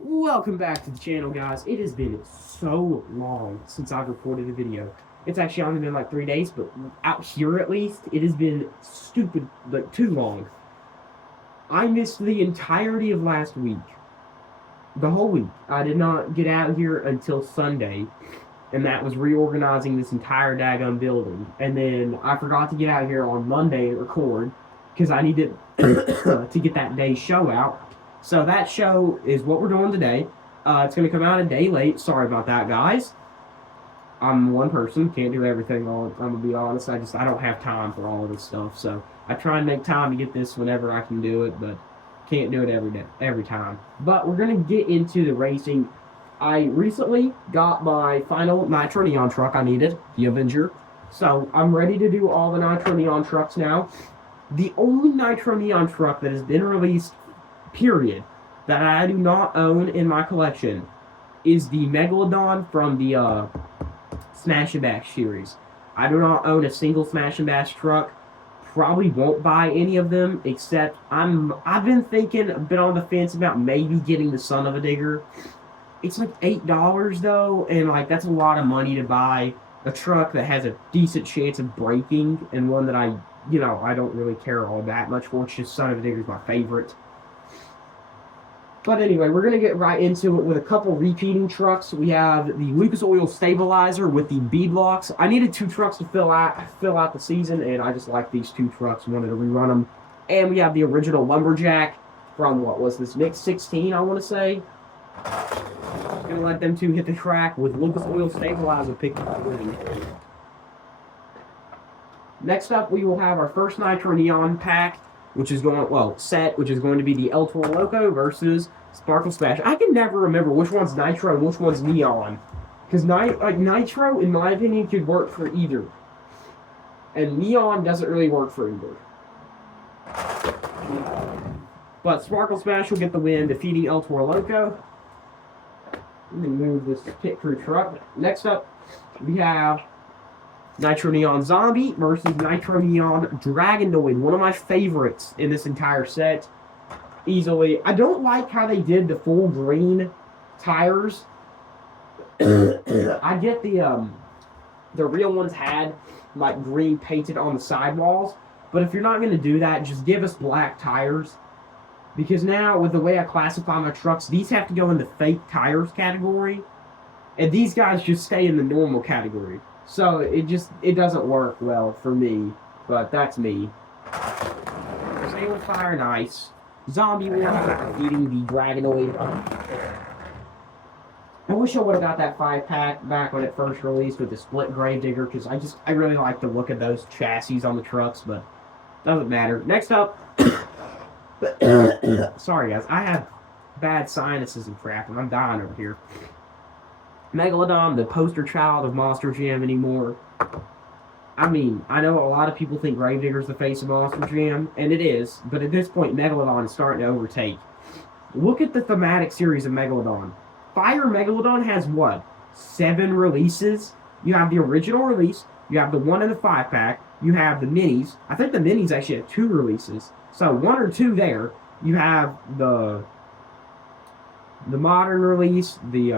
Welcome back to the channel, guys. It has been so long since I've recorded a video. It's actually only been like 3 days, but out here at least, it has been stupid, like too long. I missed the entirety of last week. The whole week. I did not get out here until Sunday, and that was reorganizing this entire daggone building. And then I forgot to get out here on Monday to record, because I needed to get that day's show out. So that show is what we're doing today. It's going to come out a day late. Sorry about that, guys. I'm one person, can't do everything all. I'm going to be honest. I don't have time for all of this stuff. So I try and make time to get this whenever I can do it, but can't do it every time. But we're going to get into the racing. I recently got my final Nitro Neon truck I needed, the Avenger. So I'm ready to do all the Nitro Neon trucks now. The only Nitro Neon truck that has been released, period, that I do not own in my collection is the Megalodon from the Smash and Bash series. I do not own a single Smash and Bash truck. Probably won't buy any of them, except I've been on the fence about maybe getting the Son of a Digger. It's like $8 though, and like that's a lot of money to buy a truck that has a decent chance of breaking, and one that I don't really care all that much for. It's just Son of a Digger is my favorite. But anyway, we're going to get right into it with a couple repeating trucks. We have the Lucas Oil Stabilizer with the B blocks. I needed 2 trucks to fill out the season, and I just like these 2 trucks. Wanted to rerun them. And we have the original Lumberjack from, what was this, Mix 16, I want to say. Going to let them 2 hit the track with Lucas Oil Stabilizer picking up the win. Next up, we will have our first Nitro Neon pack, which is going to be the El Toro Loco versus Sparkle Splash. I can never remember which one's Nitro and which one's Neon, because Nitro, in my opinion, could work for either, and Neon doesn't really work for either. But Sparkle Splash will get the win, defeating El Toro Loco. Let me move this pit crew truck. Next up, we have Nitro Neon Zombie versus Nitro Neon Dragonoid, one of my favorites in this entire set. Easily. I don't like how they did the full green tires. I get the real ones had like green painted on the sidewalls, but if you're not going to do that, just give us black tires. Because now, with the way I classify my trucks, these have to go in the fake tires category, and these guys just stay in the normal category. So it doesn't work well for me, but that's me. Same with Fire and Ice. Zombie War eating the Dragonoid. I wish I would have got that 5-pack back when it first released with the split Gravedigger, because I really like the look of those chassis on the trucks, but doesn't matter. Next up, sorry guys, I have bad sinuses and crap, and I'm dying over here. Megalodon, the poster child of Monster Jam anymore. I mean, I know a lot of people think Gravedigger's the face of Monster Jam, and it is, but at this point, Megalodon is starting to overtake. Look at the thematic series of Megalodon. Fire Megalodon has what? 7 releases? You have the original release, you have the 1 in the 5-pack, you have the minis. I think the minis actually have 2 releases. So 1 or 2 there. You have the modern release, the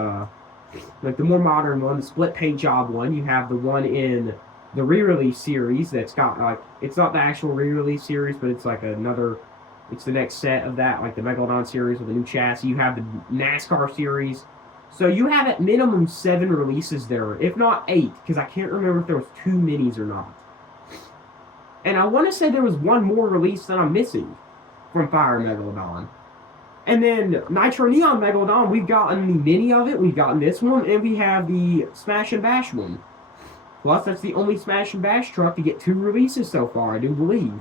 more modern one, the split paint job one. You have the one in the re-release series that's got, like, it's not the actual re-release series, but it's like it's the next set of that, like the Megalodon series with a new chassis. You have the NASCAR series. So you have at minimum 7 releases there, if not 8, because I can't remember if there was 2 minis or not. And I want to say there was 1 more release that I'm missing from Fire Megalodon. And then Nitro Neon Megalodon, we've gotten the mini of it, we've gotten this one, and we have the Smash and Bash one. Plus, that's the only Smash and Bash truck to get 2 releases so far, I do believe.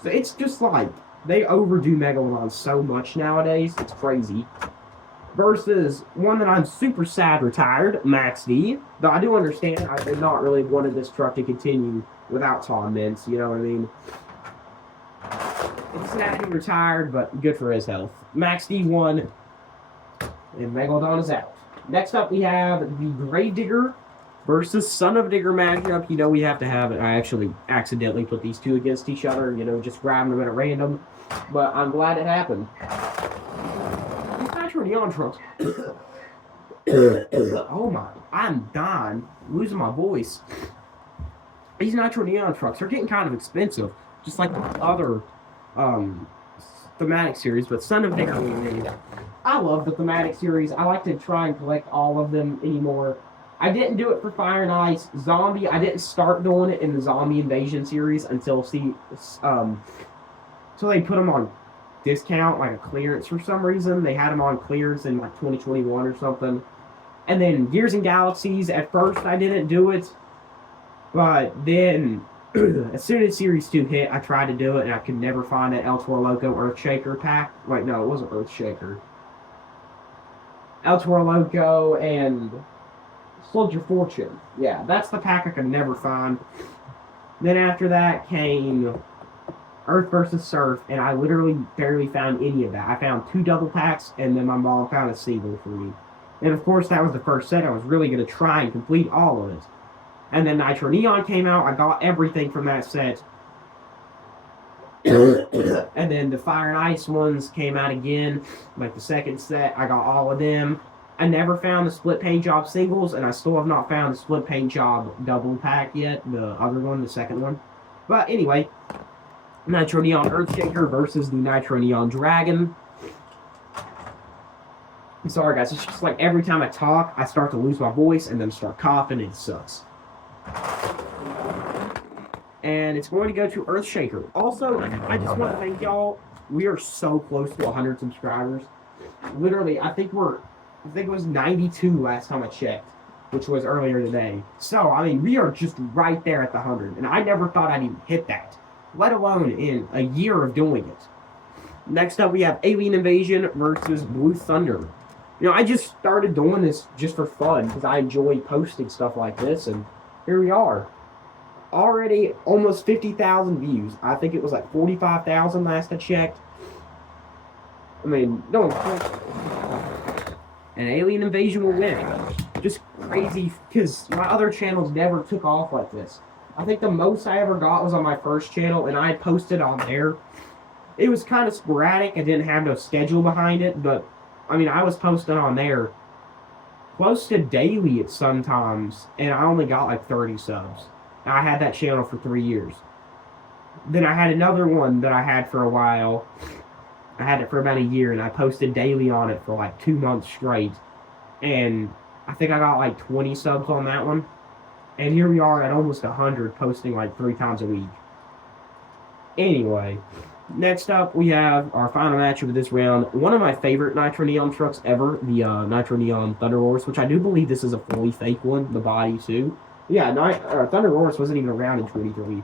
So it's just like, they overdo Megalodon so much nowadays, it's crazy. Versus one that I'm super sad retired, Max D. Though I do understand, I did not really wanted this truck to continue without Tom Mintz, you know what I mean? It's sad he retired, but good for his health. Max D won, and Megalodon is out. Next up, we have the Gravedigger versus Son of Digger matchup. You know we have to have it. I actually accidentally put these 2 against each other, just grabbing them at a random. But I'm glad it happened. Nitro Neon trucks. Oh my, I'm dying, losing my voice. These Nitro Neon trucks are getting kind of expensive, just like the other thematic series, but Son of Vigor. I love the thematic series. I like to try and collect all of them anymore. I didn't do it for Fire and Ice. Zombie, I didn't start doing it in the Zombie Invasion series until they put them on discount, like a clearance for some reason. They had them on clearance in like 2021 or something. And then Gears and Galaxies, at first I didn't do it, but then as soon as Series 2 hit, I tried to do it, and I could never find that El Toro Loco Earthshaker pack. Wait, no, it wasn't Earthshaker. El Toro Loco and Soldier Fortune. Yeah, that's the pack I could never find. Then after that came Earth vs. Surf, and I literally barely found any of that. I found 2 double packs, and then my mom found a single for me. And of course, that was the first set. I was really going to try and complete all of it. And then Nitro Neon came out. I got everything from that set. And then the Fire and Ice ones came out again, like the second set. I got all of them. I never found the Split Paint Job singles, and I still have not found the Split Paint Job double pack yet, the other one, the second one. But anyway, Nitro Neon Earthshaker versus the Nitro Neon Dragon. I'm sorry, guys. It's just like every time I talk, I start to lose my voice and then start coughing. It sucks. And it's going to go to Earthshaker. Also, I just want to thank y'all. We are so close to 100 subscribers. Literally, I think it was 92 last time I checked, which was earlier today. So, I mean, we are just right there at the 100. And I never thought I'd even hit that, let alone in a year of doing it. Next up, we have Alien Invasion versus Blue Thunder. You know, I just started doing this just for fun because I enjoy posting stuff like this, and here we are. Already almost 50,000 views. I think it was like 45,000 last I checked. I mean, no one's and Alien Invasion will win. Just crazy, because my other channels never took off like this. I think the most I ever got was on my first channel, and I had posted on there. It was kind of sporadic. I didn't have no schedule behind it, but I mean, I was posting on there close to daily at sometimes, and I only got like 30 subs. I had that channel for 3 years. Then I had another one that I had for a while. I had it for about a year, and I posted daily on it for like 2 months straight. And I think I got like 20 subs on that one. And here we are at almost 100, posting like 3 times a week. Anyway, next up we have our final matchup of this round. One of my favorite Nitro Neon trucks ever, the Nitro Neon Thunder Wars, which I do believe this is a fully fake one, the body too. Yeah, Thunder Wars wasn't even around in 23.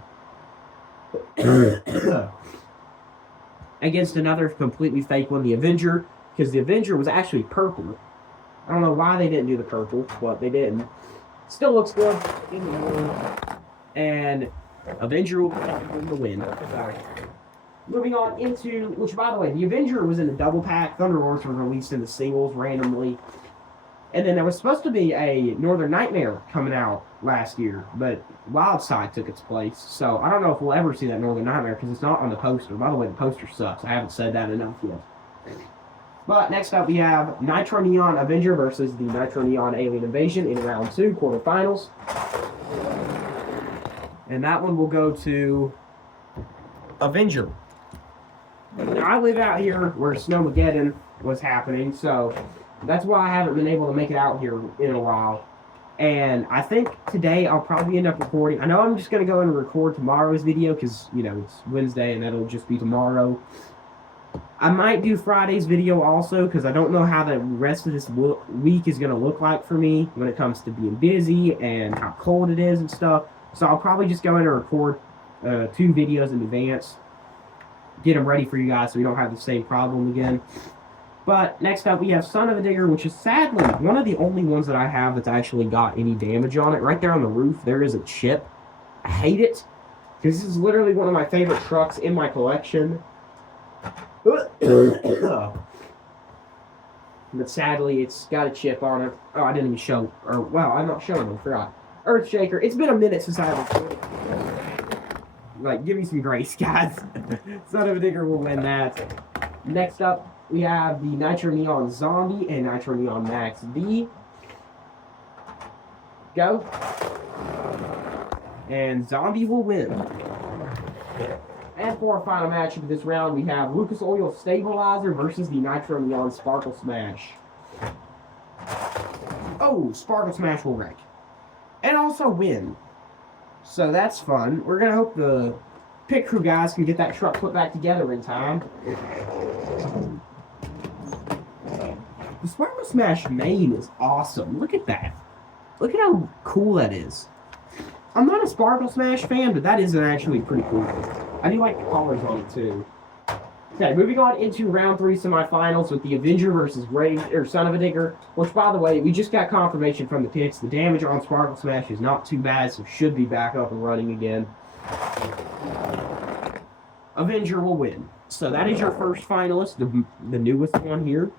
Against another completely fake one, the Avenger, because the Avenger was actually purple. I don't know why they didn't do the purple, but they didn't. Still looks good in the world. And Avenger will win the win. Sorry. Moving on into, which by the way, the Avenger was in the double pack. Thunder Wars was released in the singles randomly. And then there was supposed to be a Northern Nightmare coming out last year, but Wildside took its place. So I don't know if we'll ever see that Northern Nightmare because it's not on the poster. By the way, the poster sucks. I haven't said that enough yet. But next up we have Nitro Neon Avenger versus the Nitro Neon Alien Invasion in round 2, quarterfinals. And that one will go to Avenger. Now, I live out here where Snowmageddon was happening, so that's why I haven't been able to make it out here in a while. And I think today I'll probably end up recording. I know I'm just going to go and record tomorrow's video because, you know, it's Wednesday and that'll just be tomorrow. I might do Friday's video also because I don't know how the rest of this week is going to look like for me when it comes to being busy and how cold it is and stuff. So I'll probably just go in and record 2 videos in advance. Get them ready for you guys so we don't have the same problem again. But next up, we have Son of a Digger, which is sadly one of the only ones that I have that's actually got any damage on it. Right there on the roof, there is a chip. I hate it, because this is literally one of my favorite trucks in my collection. But sadly, it's got a chip on it. Oh, I didn't even show, or, wow, I'm not showing them, I forgot. Earthshaker, it's been a minute since I recorded. Like, give me some grace, guys. Son of a Digger will win that. Next up, we have the Nitro Neon Zombie and Nitro Neon Max D. Go. And Zombie will win. And for our final match of this round, we have Lucas Oil Stabilizer versus the Nitro Neon Sparkle Smash. Oh, Sparkle Smash will wreck. And also win. So that's fun. We're going to hope the pit crew guys can get that truck put back together in time. The Sparkle Smash main is awesome. Look at that. Look at how cool that is. I'm not a Sparkle Smash fan, but that is actually pretty cool. I do like the colors on it too. Okay, moving on into round 3 semifinals with the Avenger versus Son of a Digger. Which, by the way, we just got confirmation from the pits. The damage on Sparkle Smash is not too bad, so should be back up and running again. Avenger will win. So that is your first finalist, the newest one here.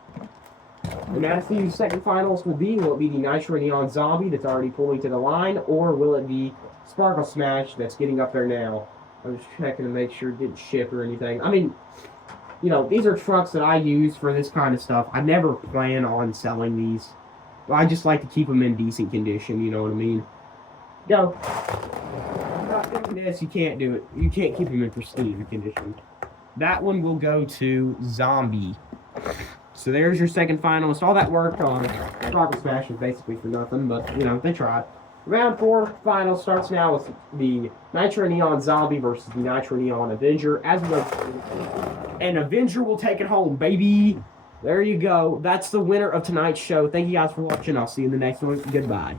And as the second finalist will it be the Nitro Neon Zombie that's already pulling to the line, or will it be Sparkle Smash that's getting up there now? I was checking to make sure it didn't ship or anything. I mean, you know, these are trucks that I use for this kind of stuff. I never plan on selling these. I just like to keep them in decent condition, you know what I mean? Go. Not doing this, you can't do it. You can't keep them in pristine condition. That one will go to Zombie. So there's your second finalist. All that work on Sparkle Smash is basically for nothing, but, you know, they tried. Round 4 final starts now with the Nitro Neon Zombie versus the Nitro Neon Avenger. As we and Avenger will take it home, baby. There you go. That's the winner of tonight's show. Thank you guys for watching. I'll see you in the next one. Goodbye.